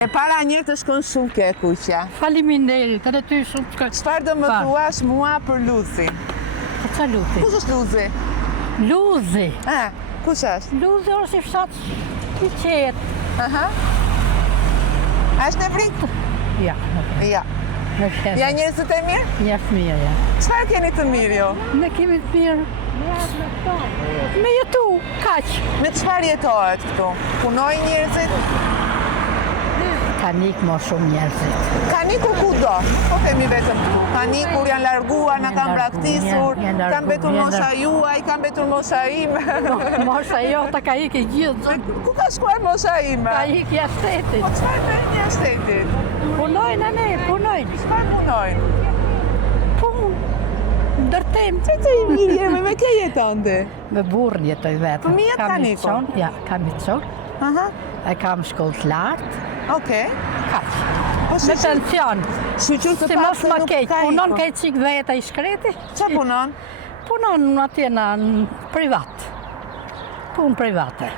E para një të shkon shumë ke kuqja. Faleminderit, edhe ty shumë shkoj. Çfarë do më thuash mua për Luzin? Po ç'a luti? Kush është Luzi? Luzi. Kush është? Luzi është i fshat i qetë. Aha. A është në Vrik? Ja. Ja. Ja njerëzit e mirë? Ja fëmija, ja. Çfarë keni të mirë jo? Ne kemi të mirë. Me jetu, kaq. Me çfarë jetohet këtu? Punojnë njerëzit? Ka nikë më shumë njerëzit. Ka nikur kudo, po themi vetëm këtu. Ka nikur, janë larguar, na kanë braktisur, kanë mbetur mosha juaj, kanë mbetur mosha ime. Mosha jota ka ikë gjithë. Ku ka shkuar mosha ime? Ka ikë jashtë shtetit. Po çfarë bëjnë jashtë shtetit? Punojnë ne, punojnë. Çfarë punojnë? Punë. Ndërtim. Që të i mirë jemi, me ke jetonde? Me burrën jetoj vetëm. Fëmijët kanë ikur? Ja, kam i qon. Aha, E kam shkollë të lartë. okej. Kaq. Po Me pension. shqyqur të Si pak mos se më nuk keq, ka punon ikur. ka i qik veta i shkreti. Qa punon? Punon atje në privat. Punë private.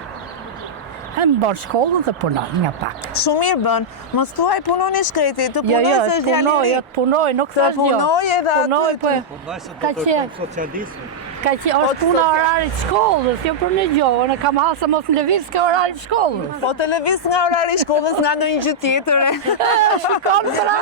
E më bërë shkollën dhe punon nga pak. Shumë mirë bën, mos thuaj punon i shkreti, të Jo, punoj jo, se është punoj, djaliri. punoj, nuk Të thash jo. punoj edhe aty Punoj, po ka qenë, socialisme. ka qenë, është puna orarit shkollës, jo për në gjohë, në kam halë se mos në lëviz ka orarit shkollës. Po të lëviz nga orari i shkollës nga ndonjë gjë tjetër. Shikon pra.